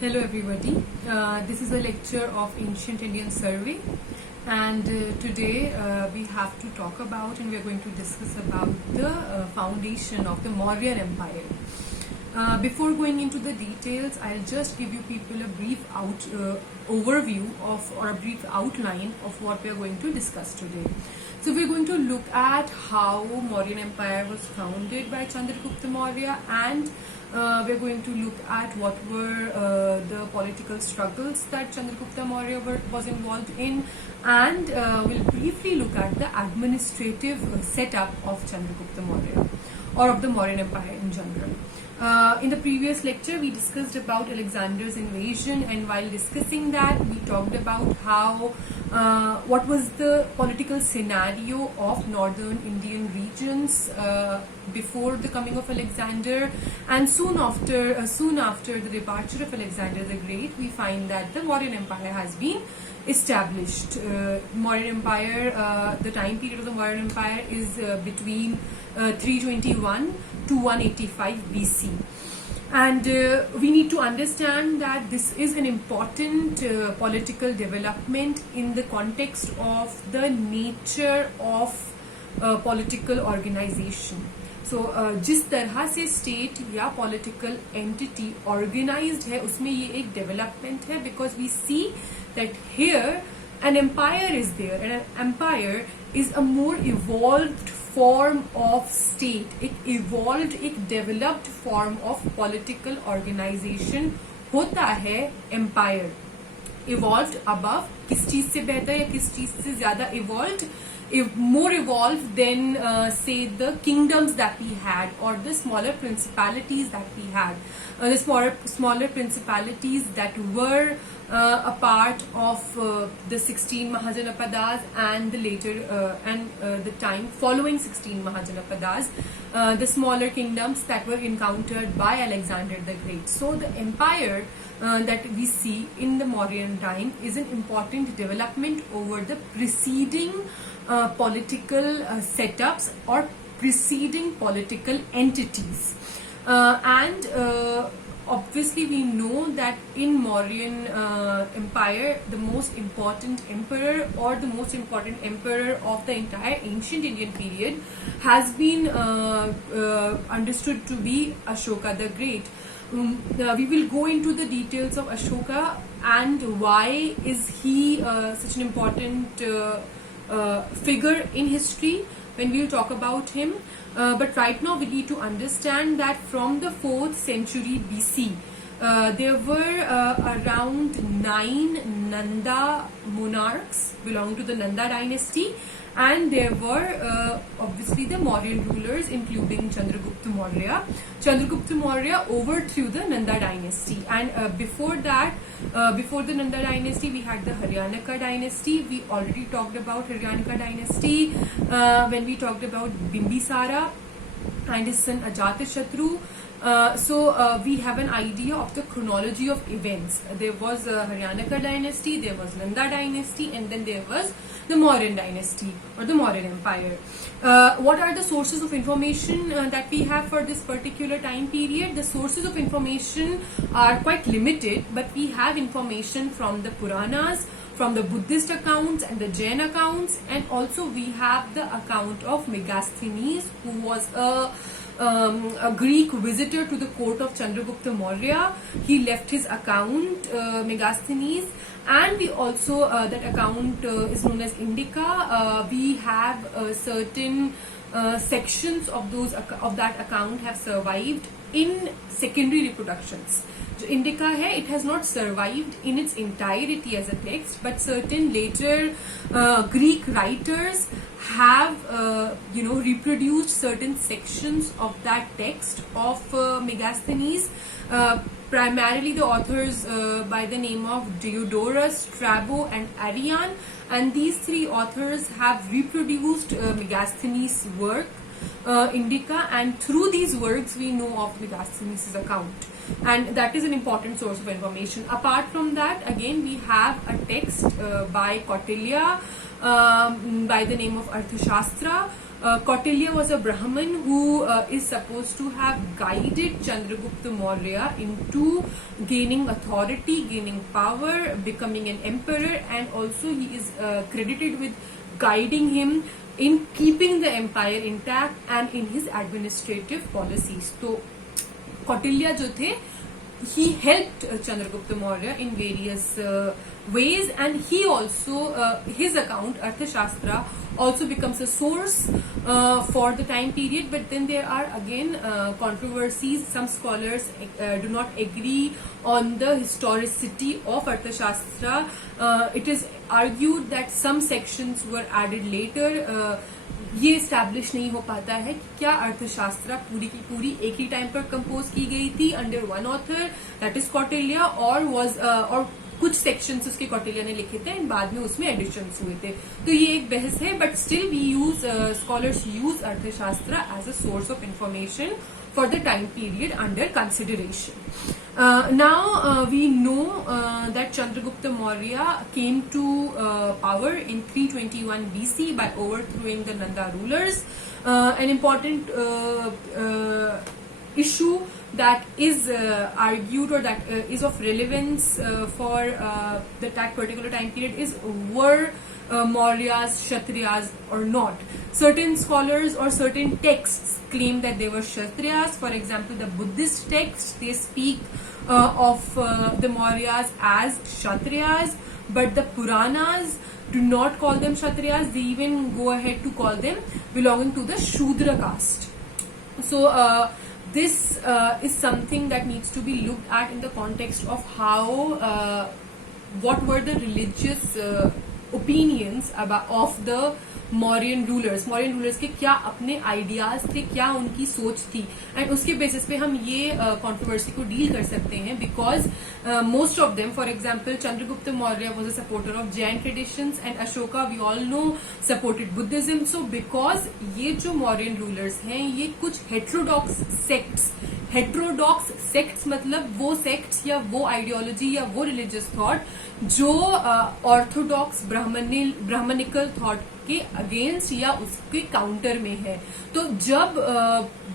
Hello everybody, this is a lecture of Ancient Indian Survey, and today we have to talk about and we are going to discuss about the foundation of the Mauryan Empire. Before going into the details, I'll just give you people a brief overview of or a brief outline of what we are going to discuss today. So we're going to look at how Mauryan Empire was founded by Chandragupta Maurya, and we're going to look at what were the political struggles that Chandragupta Maurya was involved in, and we'll briefly look at the administrative setup of Chandragupta Maurya or of the Mauryan Empire in general. In the previous lecture, we discussed about Alexander's invasion, and while discussing that, we talked about how what was the political scenario of northern Indian regions before the coming of Alexander, and soon after the departure of Alexander the Great, we find that the Mauryan Empire has been established. Mauryan Empire, the time period of the Mauryan Empire is between 321 to 185 BC. And we need to understand that this is an important political development in the context of the nature of political organization. So जिस तरह से state या political entity organised है उसमें ये एक development है, because we see that here an empire is there, and an empire is a more evolved form of state, एक evolved, एक developed form of political organization होता है empire. Evolved above, किस चीज से बेहतर या किस चीज से ज्यादा evolved, more evolved than say the kingdoms that we had or the smaller principalities that we had. The smaller principalities that were a part of the 16 Mahajanapadas and the later the time following 16 Mahajanapadas, the smaller kingdoms that were encountered by Alexander the Great. So the empire that we see in the Mauryan time is an important development over the preceding political setups or preceding political entities. And obviously we know that in Mauryan Empire, the most important emperor or the most important emperor of the entire ancient Indian period has been understood to be Ashoka the Great. We will go into the details of Ashoka and why is he such an important figure in history when we will talk about him. But right now we need to understand that from the 4th century BC, there were around 9 Nanda monarchs belonging to the Nanda dynasty, and there were obviously the Mauryan rulers including Chandragupta Maurya. Chandragupta Maurya overthrew the Nanda dynasty, and before that, before the Nanda dynasty, we had the Haryanaka dynasty. We already talked about Haryanaka dynasty when we talked about Bimbisara and his son Ajatashatru. So we have an idea of the chronology of events. There was Haryanaka dynasty, there was Nanda dynasty, and then there was the Mauryan dynasty or the Mauryan Empire. What are the sources of information that we have for this particular time period? The sources of information are quite limited, but we have information from the Puranas, from the Buddhist accounts and the Jain accounts, and also we have the account of Megasthenes, who was a Greek visitor to the court of Chandragupta Maurya. He left his account, Megasthenes, and we also that account is known as Indica. We have certain sections of that account have survived in secondary reproductions. जो Indica है, it has not survived in its entirety as a text, but certain later Greek writers have reproduced certain sections of that text of Megasthenes. Primarily the authors by the name of Diodorus, Strabo and Arrian, and these three authors have reproduced Megasthenes' work, Indica, and through these works we know of Megasthenes' account, and that is an important source of information. Apart from that, again we have a text by Kautilya by the name of Arthashastra, Kautilya was a Brahmin who is supposed to have guided Chandragupta Maurya into gaining authority, gaining power, becoming an emperor, and also he is credited with guiding him in keeping the empire intact and in his administrative policies. So Kautilya जो थे, he helped Chandragupta Maurya in various ways, and he also his account Arthashastra also becomes a source for the time period. But then there are again controversies. Some scholars do not agree on the historicity of Arthashastra. It is argued that some sections were added later. ये establish नहीं हो पाता है कि क्या अर्थशास्त्र पूरी की पूरी एक ही टाइम पर कंपोज की गई थी under one author, that is Kautilya, और कुछ सेक्शंस उसके कौटिल्य ने लिखे थे एंड बाद में उसमें एडिशंस हुए थे. तो ये एक बहस है, but still we use scholars use Arthashastra as a source of information for the time period under consideration. Now we know that Chandragupta Maurya came to power in 321 BC by overthrowing the Nanda rulers. An important issue that is argued or that is of relevance for that particular time period is were Mauryas Kshatriyas or not. Certain scholars or certain texts claim that they were Kshatriyas. For example, the Buddhist texts, they speak of the Mauryas as Kshatriyas, but the Puranas do not call them Kshatriyas. They even go ahead to call them belonging to the Shudra caste. So this is something that needs to be looked at in the context of how what were the religious opinions of the Mauryan rulers. Mauryan rulers के क्या अपने ideas थे, क्या उनकी सोच थी, and उसके basis पे हम ये कंट्रोवर्सी को डील कर सकते हैं. Because most of them, for example Chandragupta Maurya was a supporter of Jain traditions and Ashoka we all know supported Buddhism. So because ये जो मौर्यन रूलर्स हैं ये कुछ हेट्रोडॉक्स सेक्ट्स मतलब वो सेक्ट्स या वो आइडियोलॉजी या वो रिलीजियस थॉट जो ऑर्थोडॉक्स ब्राह्मणिकल थॉट के अगेंस्ट या उसके काउंटर में है. तो जब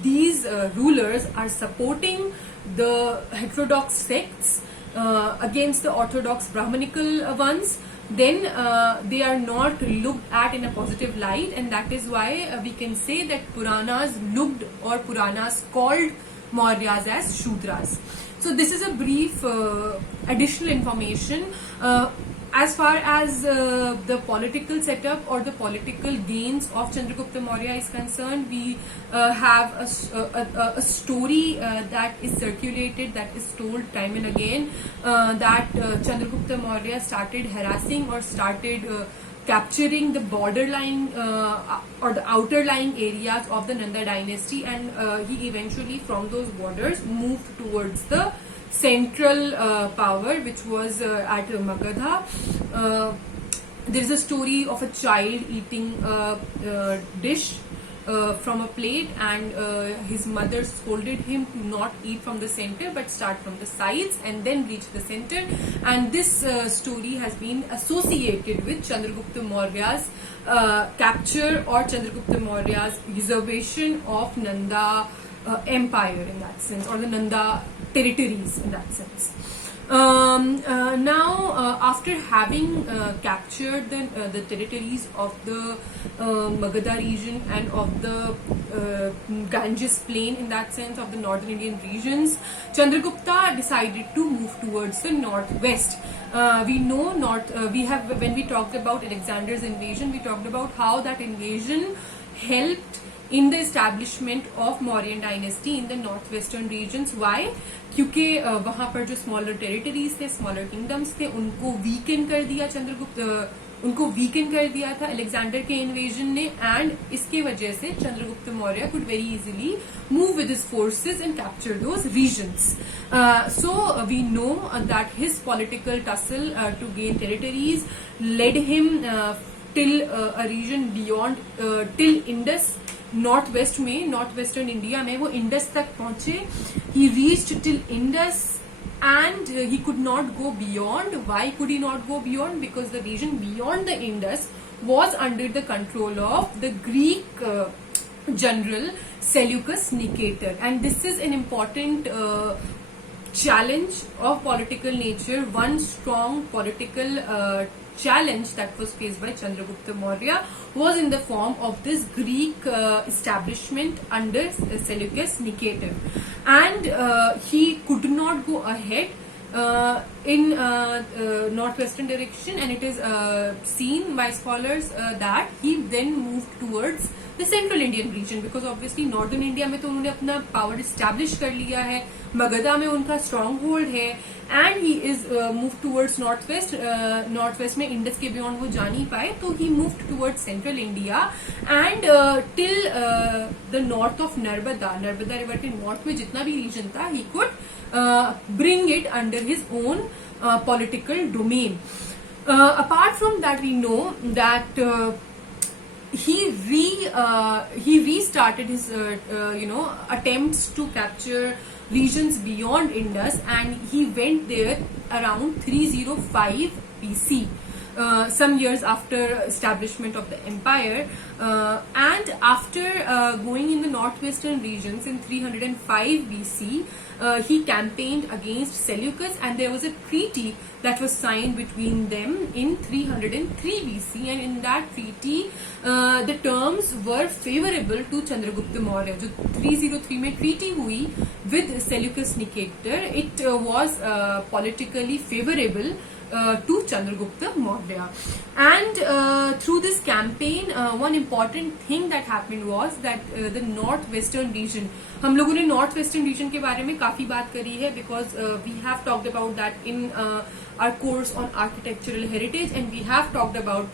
these rulers are supporting the heterodox sects against the orthodox brahmanical ones, then they are not looked at in a positive light, and that is why we can say that Puranas looked or Puranas called Mauryas as Shudras. So this is a brief additional information. As far as the political setup or the political gains of Chandragupta Maurya is concerned, we have a story that is circulated, that is told time and again, that Chandragupta Maurya started harassing or started capturing the borderline or the outer lying areas of the Nanda dynasty, and he eventually from those borders moved towards the central power, which was at Magadha. There is a story of a child eating a dish from a plate, and his mother scolded him to not eat from the center but start from the sides and then reach the center. And this story has been associated with Chandragupta Maurya's capture or Chandragupta Maurya's usurpation of Nanda empire in that sense, or the Nanda territories in that sense. Now after having captured the territories of the Magadha region and of the Ganges plain in that sense, of the northern Indian regions, Chandragupta decided to move towards the northwest. We know when we talked about Alexander's invasion, we talked about how that invasion helped in the establishment of Mauryan dynasty in the northwestern regions. Why? क्योंकि वहां पर जो smaller territories थे, smaller kingdoms थे, उनको weaken कर दिया था अलेक्जेंडर के इन्वेजन ने, एंड इसके वजह से Chandragupta Maurya could very easily move with his forces and capture those regions. So we know that his political tussle to gain territories led him till a region beyond till Indus. North west में, north western India में वो इंडस तक पहुंचे. He reached till Indus and he could not go beyond. Why could he not go beyond? Because the region beyond the Indus was under the control of the Greek general Seleucus Nicator, and this is an important challenge of political nature, one strong political challenge that was faced by Chandragupta Maurya was in the form of this Greek establishment under Seleucus Nicator, and he could not go ahead in northwestern direction, and it is seen by scholars that he then moved towards the central Indian region, because obviously northern India में तो उन्होंने अपना power establish कर लिया है, मगधा में उनका strong hold है, and he is moved towards northwest में Indus के beyond वो जा नहीं पाए, तो he moved towards central India and till the north of Narbada river के north में जितना भी region था, he could bring it under his own political domain. Apart from that, we know that he restarted his attempts to capture regions beyond Indus, and he went there around 305 BC. Some years after establishment of the empire, and after going in the northwestern regions in 305 BC, he campaigned against Seleucus, and there was a treaty that was signed between them in 303 BC, and in that treaty the terms were favorable to Chandragupta Maurya. जो 303 में treaty हुई with Seleucus Nicator, it was politically favorable to Chandragupta Maurya. And through this campaign, one important thing that happened was that the northwestern region, हम लोगों ने northwestern region के बारे में काफी बात करी है, because we have talked about that in our course on architectural heritage, and we have talked about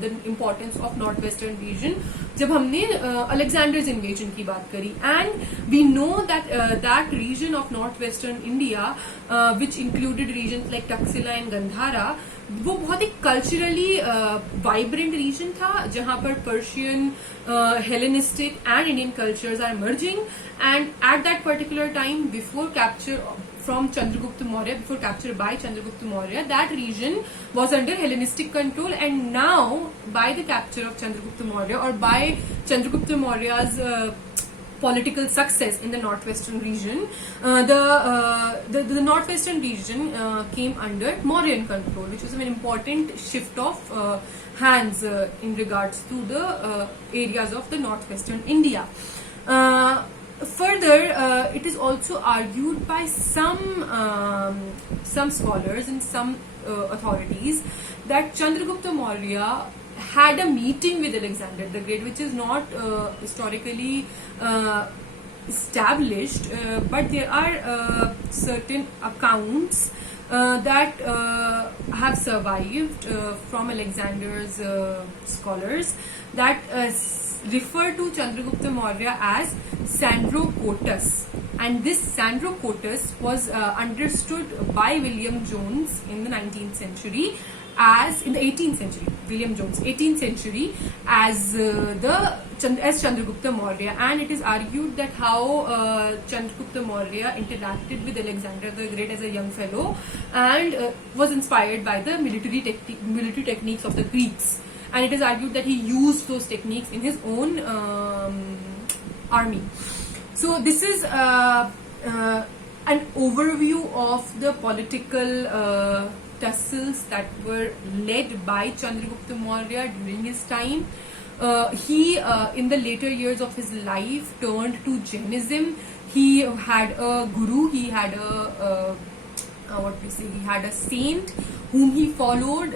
the importance of northwestern region जब हमने Alexander's invasion की बात करी, and we know that that region of northwestern India, which included regions like Taxila and Gandhara, वो बहुत ही culturally vibrant reason था, जहां पर Persian, Hellenistic and Indian cultures are merging, and at that particular time before capture from Chandragupta Maurya, before capture by Chandragupta Maurya, that region was under Hellenistic control, and now by the capture of Chandragupta Maurya, or by Chandragupta Maurya's political success in the northwestern region, the northwestern region came under Mauryan control, which was an important shift of hands in regards to the areas of the northwestern India. Further, it is also argued by some scholars and some authorities that Chandragupta Maurya had a meeting with Alexander the Great, which is not historically established, but there are certain accounts that have survived from Alexander's scholars that refer to Chandragupta Maurya as Sandrocotus, and this Sandrocotus was understood by William Jones in the 19th century as, in the 18th century, William Jones, 18th century, as Chandragupta Maurya, and it is argued that how Chandragupta Maurya interacted with Alexander the Great as a young fellow and was inspired by the military techniques of the Greeks. And it is argued that he used those techniques in his own army. So this is an overview of the political tussles that were led by Chandragupta Maurya during his time. He, in the later years of his life, turned to Jainism. He had a guru, he had a he had a saint whom he followed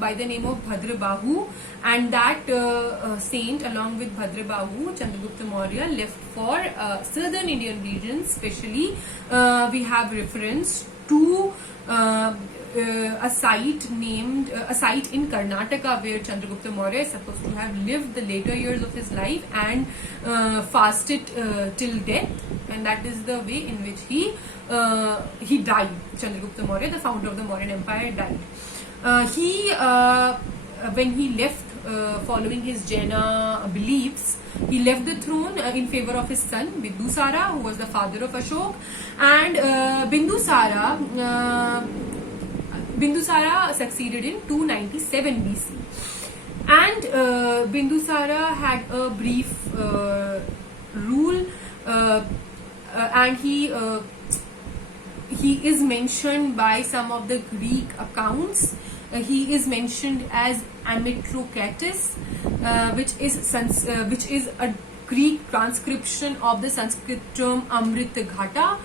by the name of Bhadrabahu, and that saint, along with Bhadrabahu, Chandragupta Maurya left for southern Indian regions. Especially we have reference to a site named a site in Karnataka where Chandragupta Maurya is supposed to have lived the later years of his life and fasted till death, and that is the way in which he died. Chandragupta Maurya, the founder of the Mauryan Empire, died. When he left, following his Jaina beliefs, he left the throne in favor of his son Bindusara, who was the father of Ashok, and Bindusara succeeded in 297 BC. And Bindusara had a brief rule, and he is mentioned by some of the Greek accounts. He is mentioned as Amitrochates, which is a Greek transcription of the Sanskrit term Amritragata,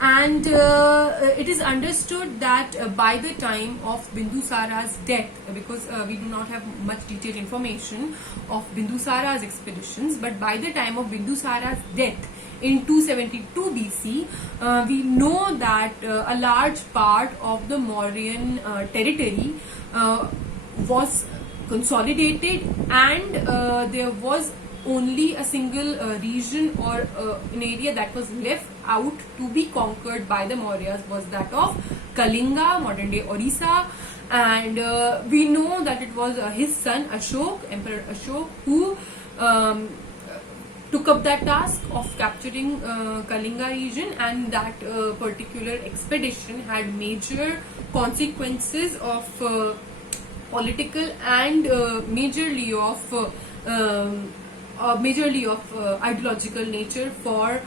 and it is understood that by the time of Bindusara's death, because we do not have much detailed information of Bindusara's expeditions, but by the time of Bindusara's death in 272 BC, we know that a large part of the Mauryan territory was consolidated, and there was only a single region or an area that was left out to be conquered by the Mauryas, was that of Kalinga, modern day Orissa. And we know that it was his son Ashok, Emperor Ashok, who took up that task of capturing Kalinga region, and that particular expedition had major consequences of political and majorly of ideological nature for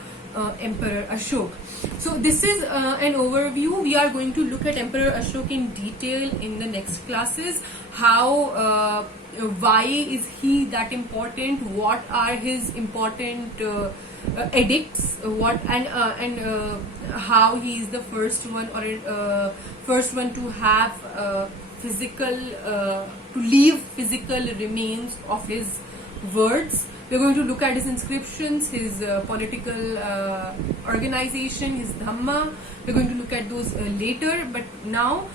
Emperor Ashok. So this is an overview. We are going to look at Emperor Ashok in detail in the next classes. How, why is he that important? What are his important edicts? What and how he is the first one, or first one to have physical to leave physical remains of his words. We're going to look at his inscriptions, his political organization, his dhamma. We're going to look at those later, but now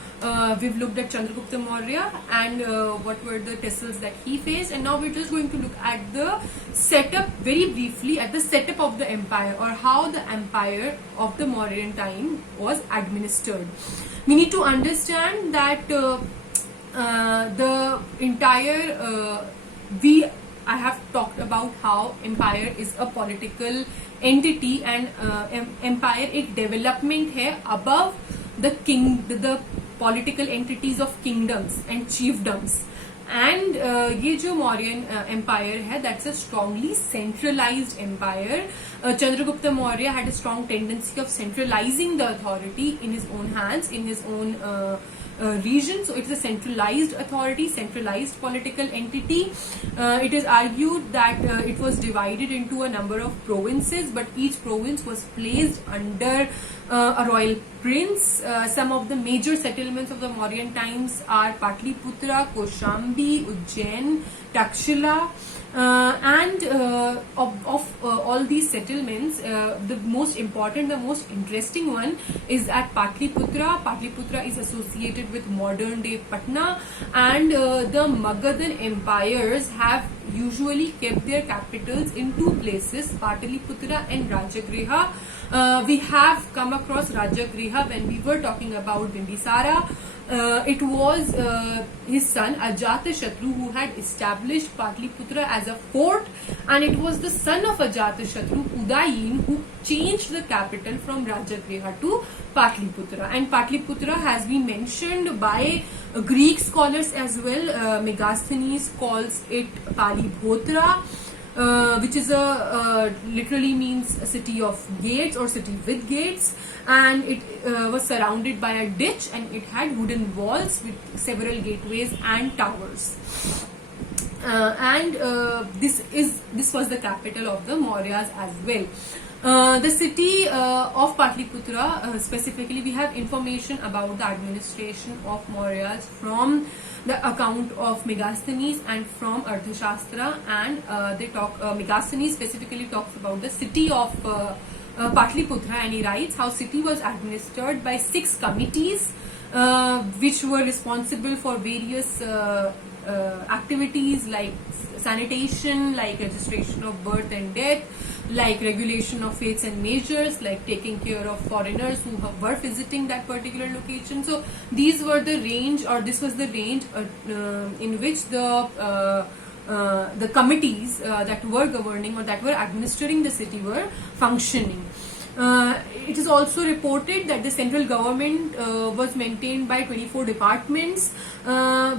we've looked at Chandragupta Maurya and what were the tussles that he faced, and now we're just going to look at the setup, very briefly, at the setup of the empire, or how the empire of the Mauryan time was administered. We need to understand that the entire I have talked about how empire is a political entity, and empire एक development है above the political entities of kingdoms and chiefdoms. And ये जो Mauryan empire है, that's a strongly centralized empire. Chandragupta Maurya had a strong tendency of centralizing the authority in his own hands, in his own region. So it is a centralized authority, centralized political entity. It is argued that it was divided into a number of provinces, but each province was placed under a royal prince. Some of the major settlements of the Mauryan times are Patliputra, Koshambi, Ujjain, Takshila. And of all these settlements, the most important, the most interesting one is at Patliputra. Patliputra is associated with modern day Patna, and the Magadhan empires have usually kept their capitals in two places, Patliputra and Rajagriha. We have come across Rajagriha when we were talking about Bimbisara. It was his son Ajatashatru who had established Patliputra as a fort, and it was the son of Ajatashatru, Udayin, who changed the capital from Rajagriha to Patliputra. And Patliputra has been mentioned by Greek scholars as well. Megasthenes calls it Palibhotra, which is literally means a city of gates, or city with gates, and it was surrounded by a ditch, and it had wooden walls with several gateways and towers. And this was the capital of the Mauryas as well. The city of Patliputra, specifically, we have information about the administration of Mauryas from the account of Megasthenes and from Arthashastra, and Megasthenes specifically talks about the city of Patliputra, and he writes how city was administered by 6 committees which were responsible for various activities like sanitation, like registration of birth and death, like regulation of faiths and measures, like taking care of foreigners who were visiting that particular location. So these were the range, or this was the range in which the committees that were governing or that were administering the city were functioning. It is also reported that the central government was maintained by 24 departments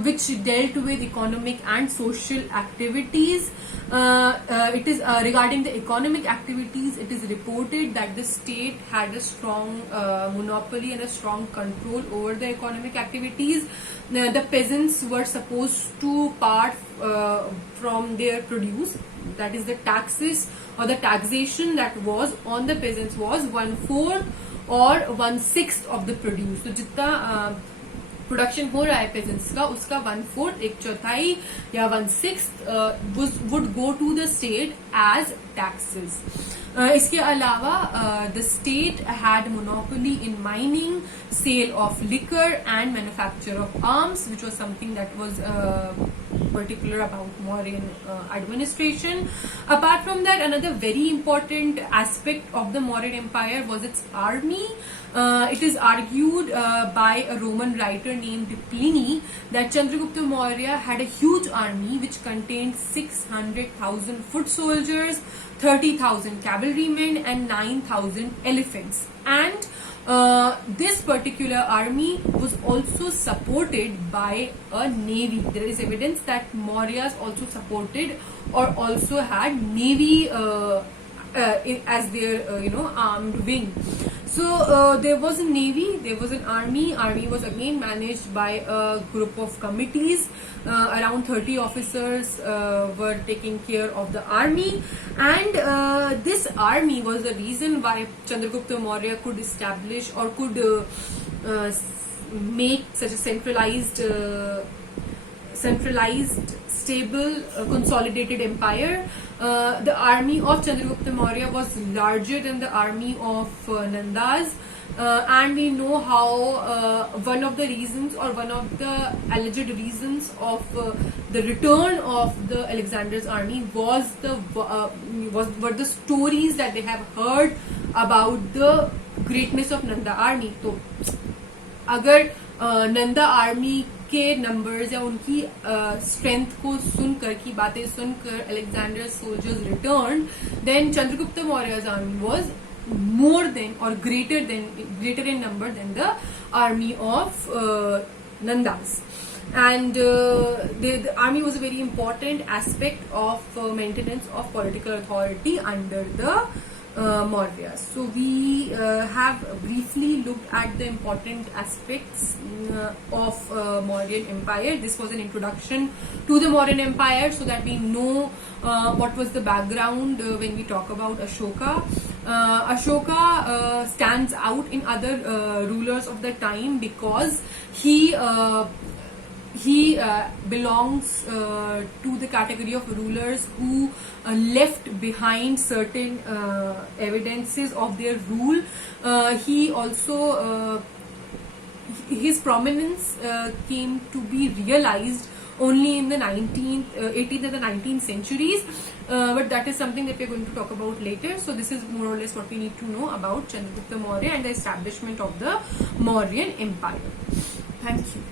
which dealt with economic and social activities. It is regarding the economic activities, it is reported that the state had a strong monopoly and a strong control over the economic activities. The peasants were supposed to part from their produce, that is the taxes or the taxation that was on the peasants was 1/4 or 1/6 of the produce. So जितना production हो रहा है pageants का, उसका 1/4, 1/4 या 1/6 would go to the state as taxes. इसके अलावा the state had monopoly in mining, sale of liquor and manufacture of arms, which was something that was particular about Mauryan administration. Apart from that, another very important aspect of the Mauryan Empire was its army. It is argued by a Roman writer named Pliny that Chandragupta Maurya had a huge army which contained 600,000 foot soldiers, 30,000 cavalrymen and 9,000 elephants. And this particular army was also supported by a navy. There is evidence that Mauryas also supported or also had navy as their armed wing. So there was a navy, there was an army. Army was again managed by a group of committees. Around 30 officers were taking care of the army, and this army was the reason why Chandragupta Maurya could establish or could make such a centralized, stable, consolidated empire. The army of Chandragupta Maurya was larger than the army of Nandas. And we know how one of the reasons or one of the alleged reasons of the return of the Alexander's army was were the stories that they have heard about the greatness of Nanda army. तो अगर Nanda army के numbers या उनकी strength को सुनकर की बातें सुनकर Alexander soldiers return, then Chandragupta Maurya's army was more than or greater in number than the army of Nandas. And the army was a very important aspect of maintenance of political authority under the Mauryas. So we have briefly looked at the important aspects of Mauryan Empire. This was an introduction to the Mauryan Empire so that we know what was the background when we talk about Ashoka. Ashoka stands out in other rulers of the time because he belongs to the category of rulers who left behind certain evidences of their rule. He also his prominence came to be realized only in the 18th and the 19th centuries, but that is something that we are going to talk about later. So this is more or less what we need to know about Chandragupta Maurya and the establishment of the Mauryan Empire. Thank you.